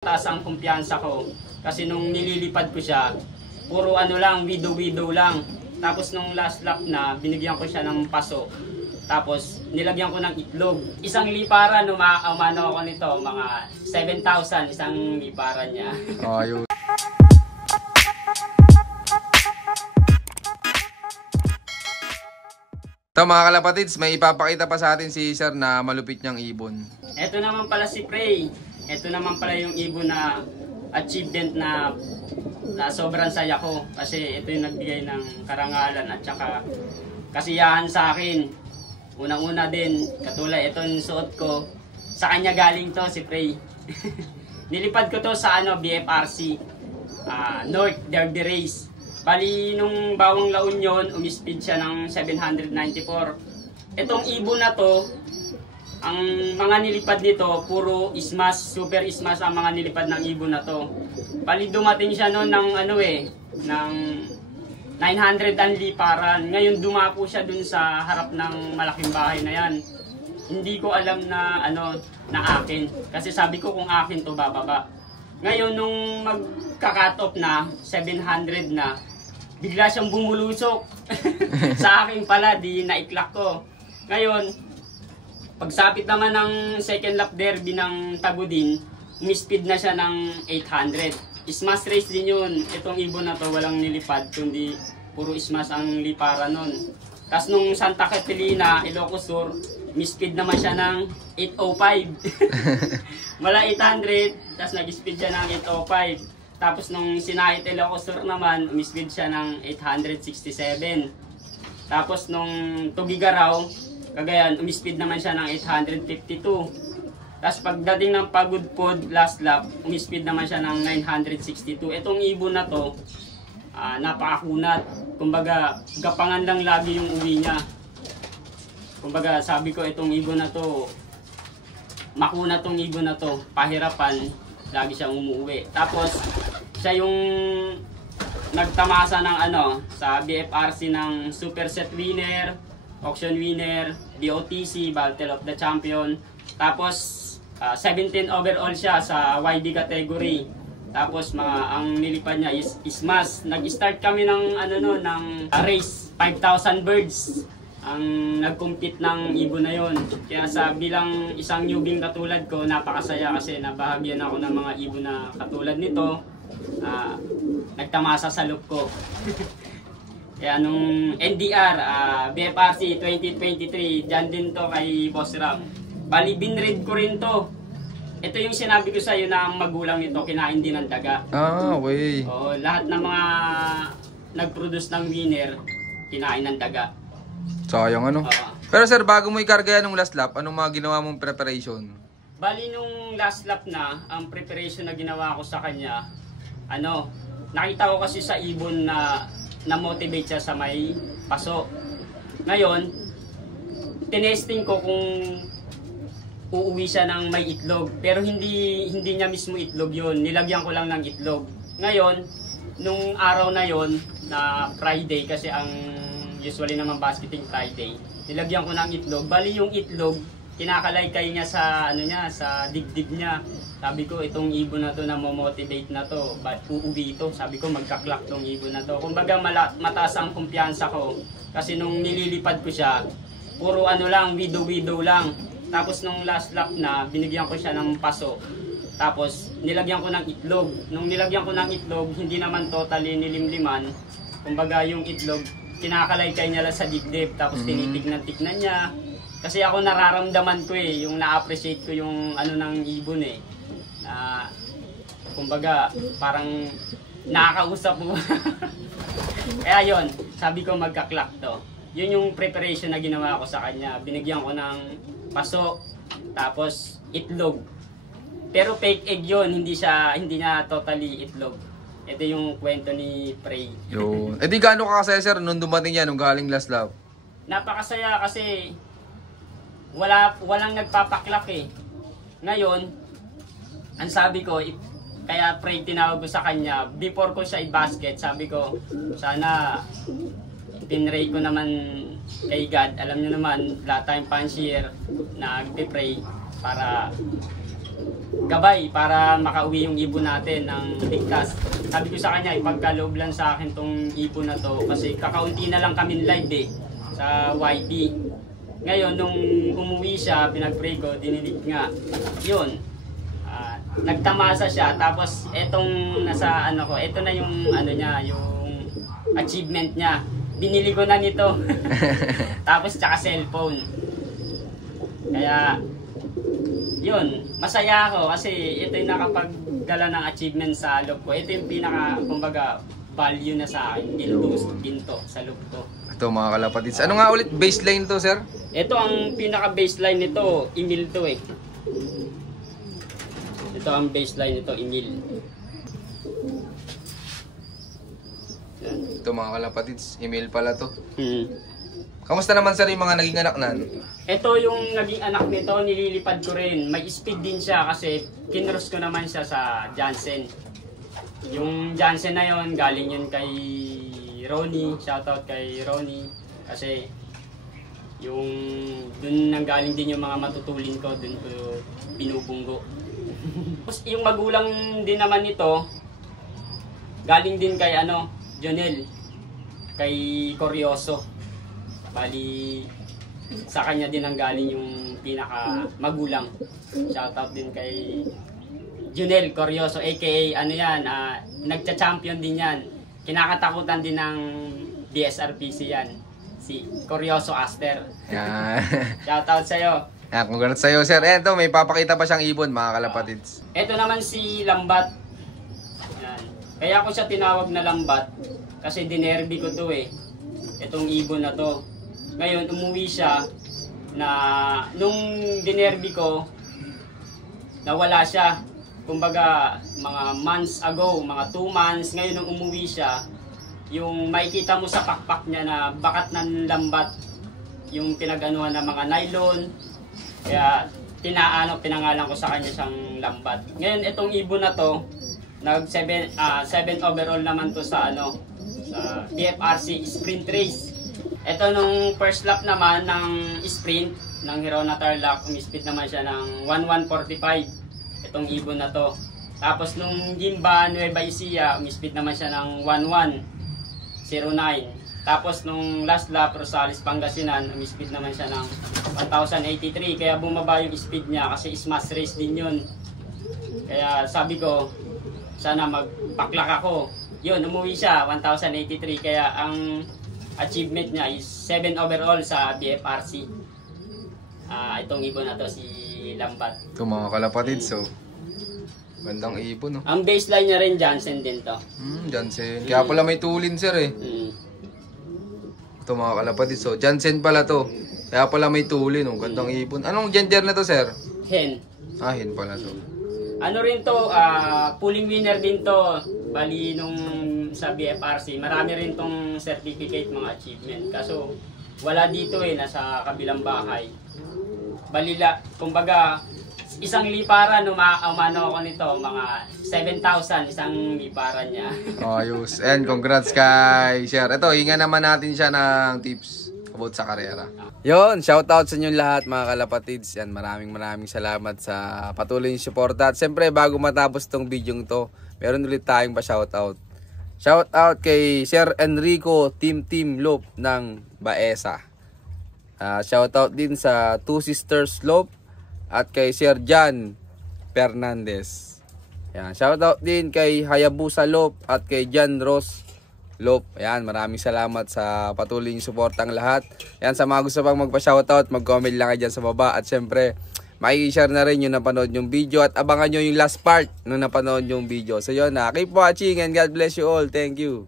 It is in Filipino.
Taas ang kumpiyansa ko kasi nung nililipad ko siya, puro ano lang, widow lang. Tapos nung last lap na, binigyan ko siya ng paso. Tapos nilagyan ko ng itlog. Isang liparan, umano ako nito, mga 7,000 isang liparan niya. Ayun. Ito mga kalapatids, may ipapakita pa sa atin si Sir na malupit niyang ibon. Ito naman pala si Prey. Ito naman pala yung ibon na achievement na sobrang saya ko. Kasi ito yung nagbigay ng karangalan at saka kasiyahan sa akin. Unang-una din, katulad itong suot ko. Sa kanya galing to si Prey. Nilipad ko to sa BFRC. North Derby Race. Bali, nung Bawang La Union, umispeed siya ng 794. Itong ibon na to, ang mga nilipad nito, puro ismas, super ismas ang mga nilipad ng ibon na to. Bali, dumating siya noon ng ng 900 ang liparan. Ngayon dumapo siya dun sa harap ng malaking bahay na yan. Hindi ko alam na na akin. Kasi sabi ko kung akin to bababa. Ngayon nung magka-cut off na 700 na, bigla siyang bumulusok. Sa akin pala, di naiklak ko. Ngayon, pagsapit naman ng second lap derby ng Tagudin, umispeed na siya ng 800. Smash race din yun. Itong ibon na to walang nilipad, kundi puro smash ang liparan nun. Tapos nung Santa Catalina, Ilocos Sur, umispeed naman siya ng 805. Wala 800, tapos nag-speed siya ng 805. Tapos nung Sinait Ilocos Sur naman, umispeed siya ng 867. Tapos nung Tugigaraw, Cagayan, umispeed naman siya ng 852. Tapos pagdating ng Pagudpod, last lap, umispeed naman siya ng 962. Itong ibon na to, napakakunat. Kumbaga, gapangan lang lagi yung uwi niya. Kumbaga, sabi ko itong ibon na to, makunat tong ibon na to, pahirapan, lagi siyang umuwi. Tapos, siya yung nagtamasa ng sa BFRC ng Super Set Winner, Auction Winner, DOTC, Battle of the Champion. Tapos 17 overall siya sa YD category. Tapos ang nilipad niya is Ismas. Nag-start kami ng ng race 5,000 birds. Ang nag-compete ng ibon na yon. Kaya sa bilang isang newbie katulad ko, napakasaya kasi nabahagyan ako ng mga ibon na katulad nito. Nagtamasa sa loop ko. Kaya nung NDR, BFRC 2023, dyan din to kay Boss Ram. Bali, binread ko rin to. Ito yung sinabi ko sa'yo na ang magulang nito, kinain din ng daga. Okay. Oo, lahat ng mga nag-produce ng winner, kinain ng daga. Sayang Pero sir, bago mo ikarga yan ng last lap, anong mga ginawa mong preparation? Bali, nung last lap na, ang preparation na ginawa ko sa kanya, nakita ko kasi sa ibon na-motivate siya sa may paso. Ngayon, tinesting ko kung uuwi siya ng may itlog. Pero hindi niya mismo itlog yun. Nilagyan ko lang ng itlog. Ngayon, nung araw na yon na Friday, kasi ang usually naman basketing Friday, nilagyan ko ng itlog. Bali yung itlog, kinakalaykay niya sa sa dibdib niya. Sabi ko, itong ibon na to na motivate na to, ba't uuwi ito? Sabi ko, magkaklak tong ibon na to. Kumbaga, mataas ang kumpiyansa ko. Kasi nung nililipad ko siya, puro lang, widow lang. Tapos nung last lap na, binigyan ko siya ng paso. Tapos, nilagyan ko ng itlog. Nung nilagyan ko ng itlog, hindi naman totally nilimliman. Kumbaga, yung itlog, kinakalaykay niya lang sa dibdib. Tapos, tinitignan niya. Kasi ako nararamdaman ko yung na-appreciate ko yung ng ibon kumbaga parang nakakausap mo. Kaya yun, sabi ko magka-clock to. Yun yung preparation na ginawa ko sa kanya. Binigyan ko ng paso, tapos itlog. Pero fake egg yun, hindi niya totally itlog. Ito yung kwento ni Prey. Yun. Di gaano ka kasaya sir nung dumating yan, nung galing last lap? Napakasaya kasi walang nagpapaklak Ngayon, ang sabi ko, kaya Prey tinawag ko sa kanya, before ko siya i-basket, sabi ko, sana pinray ko naman kay God. Alam niyo naman, lahat tayong fancier na nagpipray para gabay para makauwi yung ibon natin ng ligtas. Sabi ko sa kanya, ipagkaloob lang sa akin tong ibon na to kasi kakaunti na lang kami live sa YT. Ngayon, nung umuwi siya, pinag-pray ko, dinilig nga. Yun, nagtamasa siya. Tapos, etong nasa ano ko, eto na yung ano niya, yung achievement niya. Binili ko na nito. Tapos, tsaka cellphone. Kaya, yun, masaya ako kasi ito yung nakapagdala ng achievement sa loob ko. Ito yung pinaka, kumbaga, value na sa akin. Ginto sa loob ko. Ito mga kalapatids. Ano nga ulit baseline to, sir? Ito ang pinaka baseline nito, Emil to eh. Ito ang baseline nito, Emil. Yan. Ito mga kalapatids, Emil pala to. Hmm. Kamusta naman sir yung mga naging anak nan? Ito yung naging anak nito, nililipad ko rin. May speed din siya kasi kinross ko naman siya sa Jansen. Yung Jansen na yon galing yun kay Ronnie. Shoutout kay Ronnie. Kasi yung dun nanggaling din yung mga matutulin ko, dun ko binubunggo. Yung magulang din naman nito, galing din kay Jonel, kay Corioso. Bali, sa kanya din ang galing yung pinaka magulang. Shoutout din kay Junel Corioso, aka nagcha-champion din yan. Kinakatakutan din ng DSRPC yan. Si Corioso Aster. Yan. Shoutout sa'yo. Yan, congrats sa'yo sir. Eto, may papakita pa siyang ibon mga kalapatids. Ito naman si Lambat. Yan. Kaya ko siya tinawag na Lambat kasi dinerby ko to eh. Itong ibon na to. Ngayon, umuwi siya na nung dinerby ko, nawala siya. Kumbaga, mga months ago, mga 2 months, ngayon nung umuwi siya, yung makikita mo sa pakpak niya na bakat ng lambat, yung pinag-anuhan ng mga nylon, kaya pinangalan ko sa kanya siyang lambat. Ngayon, itong ibon na to, nag 7 overall naman to sa sa DFRC sprint race. Ito nung first lap naman ng sprint ng Hirona Tarlac, umispit naman siya ng 11:45 itong ibon na to. Tapos nung Gimba Nueva Ecija, umispit naman siya ng 11:09. Tapos nung last lap Rosales Pangasinan, umispit naman siya ng 1083. Kaya bumaba yung speed niya kasi smash race din yun. Kaya sabi ko, sana magpaklak ako. Yun, umuwi siya 1083. Kaya ang achievement niya is 7 overall sa BFRC. Itong ibon na to si Lambat. Ito mga kalapatids, so bandang ibon, no? Ang baseline niya rin Jansen din to. Jansen. Kaya pala may tulin sir eh. Ito mga kalapatids, so Jansen pala to. Kaya pala may tulin, no? Gandang ibon. Anong gender na to sir? Hen. Hen pala to. Ano rin to, pulling winner din to. Bali nung sa BFRC, marami rin tong certificate, mga achievement. Kaso wala dito eh, nasa kabilang bahay. Balila, kumbaga, isang liparan, umano ako nito, mga 7,000, isang liparan niya. Ayos. And congrats kay Sir. Ito, hinga naman natin siya ng tips about sa karera. Yon, shoutout sa inyo lahat mga kalapatids. Yan, maraming salamat sa patuloy yung suporta. At siyempre, bago matapos tong video to, meron ulit tayong pa-shoutout. Shoutout kay Sir Enrico Team Loop ng Baesa. Shoutout din sa Two Sisters Loop at kay Sir Jan Fernandez. Yan, shoutout din kay Hayabusa Loop at kay Jan Ross Loop. Ayan, maraming salamat sa patuloy yung suportang lahat. Ayan, sa mga gusto pang magpa-shoutout, mag-comment lang kayo dyan sa baba. At syempre, makikishare na rin yung napanood yung video at abangan nyo yung last part nung napanood yung video. So yun, keep watching and God bless you all. Thank you.